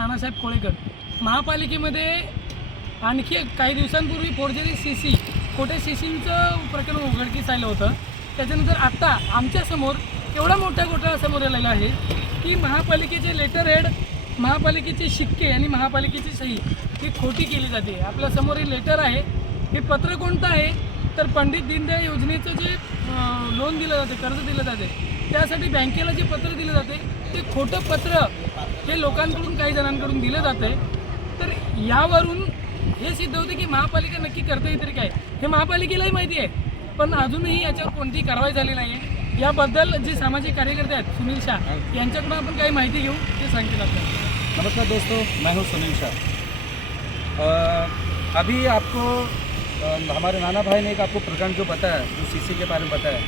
नानासाहेब कोळेकर. महापालिकेमध्ये आणखी काही दिवसांपूर्वी फोर्जरी CC खोटे CCचं प्रकरण उघडकीस आलं होतं. त्याच्यानंतर आत्ता आमच्यासमोर एवढा मोठा घोटाळा समोर आलेला आहे की महापालिकेचे लेटर हेड, महापालिकेचे शिक्के आणि महापालिकेची सही ही खोटी केली जाते. आपल्यासमोर हे लेटर आहे. हे पत्र कोणतं आहे तर पंडित दीनदयाळ योजनेचं जे लोन दिलं जाते, कर्ज दिलं जाते, त्यासाठी बँकेला जे पत्र दिलं जाते ते खोटं पत्र हे लोकांकडून काही जणांकडून दिलं जातं आहे. तर यावरून हे सिद्ध होते की महापालिका नक्की करते तरी काय हे महापालिकेलाही माहिती आहे, पण अजूनही याच्यावर कोणतीही कारवाई झाली नाही आहे. याबद्दल जे सामाजिक कार्यकर्ते आहेत सुनील शाह यांच्याकडून आपण काही माहिती घेऊ, ते सांगतील आपल्याला. नमस्कार दोस्तों, मैं हूं सुनील शाह। अभी आपको हमारे नाना भाई ने एक आपको प्रकरण जो बताया, जो CC के बारे में बताया,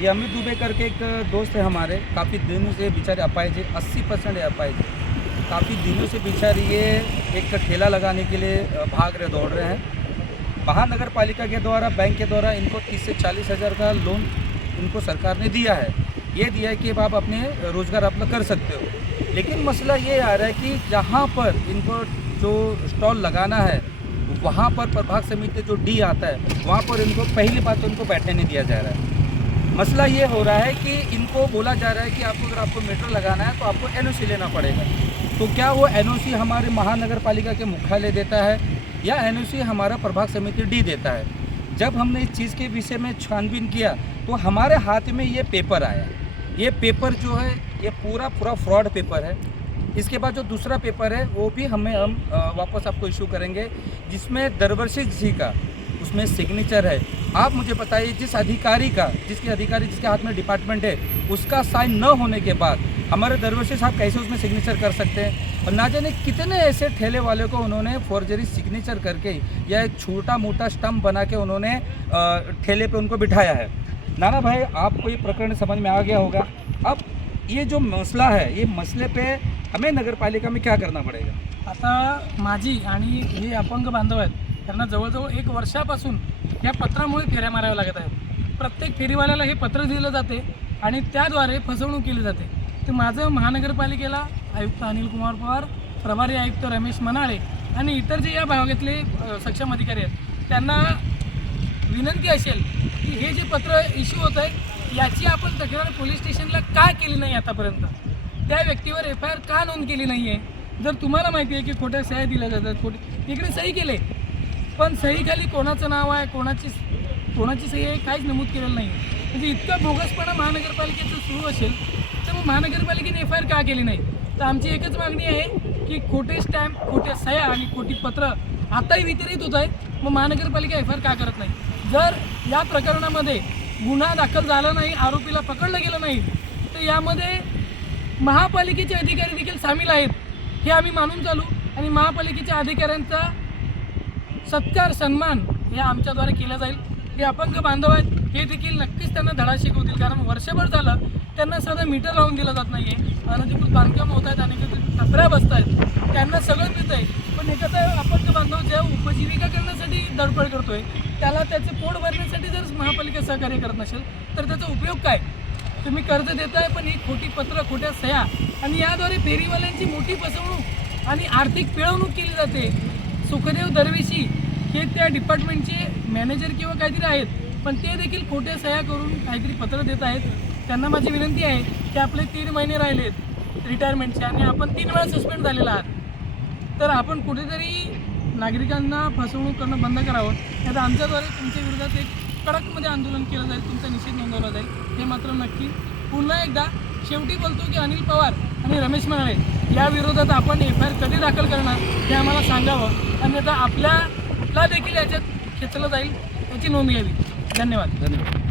ये अमित दुबे करके एक दोस्त है हमारे, काफ़ी दिनों से बेचारे अपाहिज है, 80% अपाहिज है। काफ़ी दिनों से बेचारे ये एक ठेला लगाने के लिए भाग रहे, दौड़ रहे हैं। महानगर पालिका के द्वारा, बैंक के द्वारा इनको 30 से 40 हज़ार का लोन इनको सरकार ने दिया है। ये दिया है कि अब आप अपने रोज़गार अपना कर सकते हो। लेकिन मसला ये आ रहा है कि जहाँ पर इनको जो स्टॉल लगाना है वहाँ पर प्रभाग समिति जो D आता है वहाँ पर इनको पहली बात तो इनको बैठने नहीं दिया जा रहा है। मसला ये हो रहा है कि इनको बोला जा रहा है कि आपको अगर आपको मीटर लगाना है तो आपको NOC लेना पड़ेगा। तो क्या वो NOC हमारे महानगर पालिका के मुख्यालय देता है या NOC हमारा प्रभाग समिति D देता है? जब हमने इस चीज़ के विषय में छानबीन किया तो हमारे हाथ में ये पेपर आया। ये पेपर जो है ये पूरा फ्रॉड पेपर है। इसके बाद जो दूसरा पेपर है वो भी हम वापस आपको इशू करेंगे, जिसमें दरवर्षी जी का उसमें सिग्नेचर है। आप मुझे बताइए, जिसके हाथ में डिपार्टमेंट है उसका साइन न होने के बाद हमारे दरवर्षी साहब कैसे उसमें सिग्नेचर कर सकते हैं? और ना जाने कितने ऐसे ठेले वाले को उन्होंने फॉर्जरी सिग्नेचर करके या एक छोटा मोटा स्टम्प बना के उन्होंने ठेले पे उनको बिठाया है। नाना भाई, आपको ये प्रकरण समझ में आ गया होगा। अब ये जो मसला है, ये मसले पे हमें नगर पालिका में क्या करना पड़ेगा? आता माझी आणि हे अपंग बांधव आहेत त्यांना जवळजवळ 1 वर्षापासून या पत्रामुळे फेऱ्या माराव्या लागत आहेत. प्रत्येक फेरीवाल्याला हे पत्र दिलं जाते आणि त्याद्वारे फसवणूक केली जाते. तर माझं महानगरपालिकेला आयुक्त अनिल कुमार पवार, प्रभारी आयुक्त रमेश मनाळे आणि इतर जे या भागातले सक्षम अधिकारी आहेत त्यांना विनंती असेल की हे जे पत्र इश्यू होत आहे याची आपण तक्रार पोलीस स्टेशनला का केली नाही आतापर्यंत, त्या व्यक्तीवर FIR का नोंद केली नाही आहे? जर तुम्हाला माहिती आहे की खोट्या सह्या दिल्या जातात, खोटे इकडे सही केले पण सहीखाली कोणाचं नाव आहे, कोणाची सही आहे काहीच नमूद केलेलं नाही. म्हणजे इतका बोगसपणा महानगरपालिकेचं सुरू असेल तर मग महानगरपालिकेने FIR का केली नाही? तर आमची एकच मागणी आहे की खोटे स्टॅम्प, खोट्या सह्या आणि खोटी पत्र आताही वितरित होत आहे, मग महानगरपालिका FIR का करत नाही? जर या प्रकरणामध्ये गुन्हा दाखल झाला नाही, आरोपीला पकडलं गेलं नाही, तर यामध्ये महापालिकेचे अधिकारी देखील सामील आहेत हे आम्ही मानून चालू आणि महापालिकेच्या अधिकाऱ्यांचा सत्कार, सन्मान हे आमच्याद्वारे केला जाईल. हे अपंग बांधव आहेत हे देखील नक्कीच त्यांना धडा शिकवतील, कारण वर्षभर झालं त्यांना साधं मीटर लावून दिलं जात नाही आहे. अनधिकृत बांधकाम होत आहेत आणि टपऱ्या बसत आहेत, त्यांना सगळं मिळतं आहे. पण एखादा अपंग बांधव ज्या उपजीविका करण्यासाठी धडपड करतोय त्याला त्याचे पोट भरण्यासाठी जर महापालिका सहकार्य करत नसेल तर त्याचा उपयोग काय? तुम्ही कर्ज देताय पण ही खोटी पत्र, खोट्या सह्या आणि याद्वारे फेरीवाल्यांची मोठी फसवणूक आणि आर्थिक पिळवणूक केली जाते. सुखदेव दरवेशी हे त्या डिपार्टमेंटचे मॅनेजर किंवा काहीतरी आहेत, पण ते देखील खोट्या सह्या करून काहीतरी पत्र देत आहेत. त्यांना माझी विनंती आहे की आपले 3 महिने राहिलेत रिटायरमेंटचे आणि आपण 3 वेळा सस्पेंड झालेला आहात, तर आपण कुठेतरी नागरिकांना फसवणूक करणं बंद करावं. आता आमच्याद्वारे तुमच्या विरोधात एक कडकमध्ये आंदोलन केलं जाईल, तुमचा निषेध नोंदवला जाईल, हे मात्र नक्की. पुन्हा एकदा शेवटी बोलतो की अनिल पवार आणि रमेश मनाळे या विरोधात आपण FIR कधी दाखल करणार हे आम्हाला सांगावं, अन्यथा आपल्याला देखील याच्यात खेचलं जाईल, याची नोंद घ्यावी. धन्यवाद.